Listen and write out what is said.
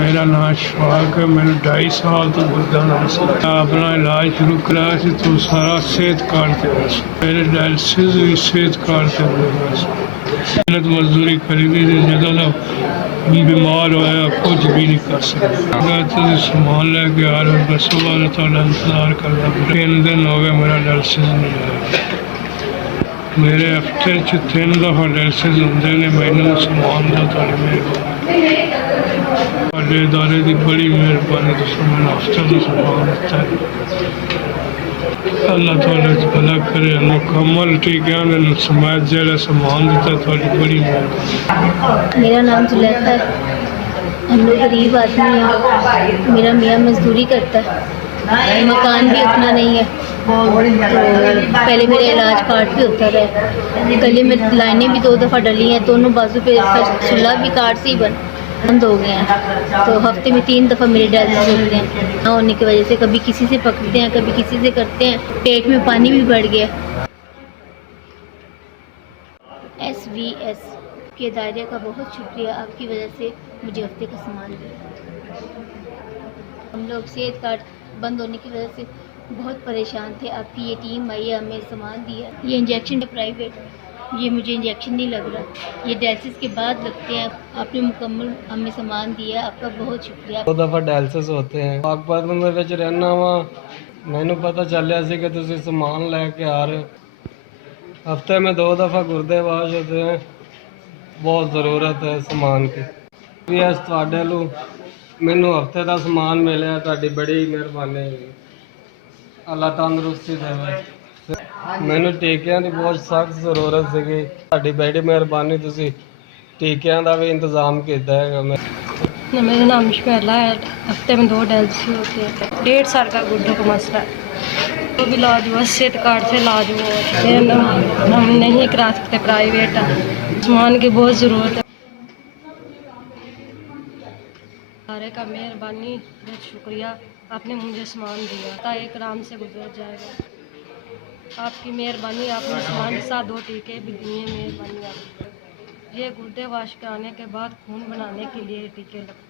मेरा नाम शफाक है। मैंने 2.5 साल तो गुर्दा अपना इलाज शुरू कराया सी तो सारा सेहत कार्ड ते बस मेरे डायलिसिस भी सेहत कार्ड ते हुए बस मेहनत मजदूरी करी दी जदा दा बीमार होया कुछ भी नहीं कर सकता। अगर तुम सामान लेके आ रहे हो बस सुबह तो इंतजार करना 3 दिन हो गए मेरा डायलिसिस नहीं आया। मेरे हफ्ते 3 दफ़ा डायलिसिस होंगे ने मैनू समान दो थोड़ी मेहरबानी इदारे की बड़ी मेहरबानी तुम मैंने हफ्ते का समान दिता है। अल्लाह थोड़े भला करे मुकम्मल टीकियां समेत जरा समान दिता थोड़ी बड़ी मेहरबानी। मेरा नाम जुलेखा है। हम लोग गरीब आदमी हैं। मेरा मियाँ मजदूरी करता है, मकान भी अपना नहीं है। तो पहले मेरा इलाज कार्ड भी होता रहा, गले में लाइनें भी 2 दफ़ा डली हैं, दोनों बाजू पे सुलह भी कार्ड से ही बंद हो गए हैं। तो हफ्ते में 3 दफ़ा मेरे डायलिसिस होते हैं। ना होने की वजह से कभी किसी से पकड़ते हैं, कभी किसी से करते हैं। पेट में पानी भी बढ़ गया। SVS के दायरे का बहुत शुक्रिया, आपकी वजह से मुझे हफ्ते का सामान दिया। हम लोग सेहत कार्ड बंद होने की वजह से बहुत परेशान थे। आपकी ये टीम आई है, हमें सामान दिया। ये इंजेक्शन है प्राइवेट, ये मुझे इंजेक्शन नहीं लग रहा, ये डायलिसिस के बाद लगते हैं। आपने मुकम्मल हमें सामान दिया, आपका बहुत शुक्रिया। 2 दफ़ा डायलिसिस होते हैं। पाकपत में विच रहना वा, मैनू पता चलिया सी कि तुसीं समान लैके आ रहे हो। हफ्ते में 2 दफ़ा गुर्दे वाश होते हैं। बहुत ज़रूरत है समान की। PS तुहाडे लू मैनू हफ्ते का समान मिले, तुहाडी बड़ी मेहरबानी है। अल्लाह तंदुरुस्ती देवे। मैनू टीकियां की बहुत सख्त ज़रूरत सी, तुहाडी बड़ी मेहरबानी, तुसीं टीकियां का भी इंतज़ाम किया है। मेरा नाम शफैला है। हफ्ते में 2 डायलिसिस होते हैं। 1.5 साल का गुर्दों का मसला है, तो भी इलाज हुआ, सेहत कार्ड से इलाज हुआ। हम नहीं करा सकते प्राइवेट, सामान की बहुत ज़रूरत है। सारे का मेहरबानी, बहुत शुक्रिया, आपने मुझे सामान दिया था, एक आराम से गुजर जाएगा। आपकी मेहरबानी, आपने सामान के साथ 2 टीके भी दिए, मेहरबानी आपकी। ये गुर्दे वाश कराने के बाद खून बनाने के लिए टीके लगते हैं।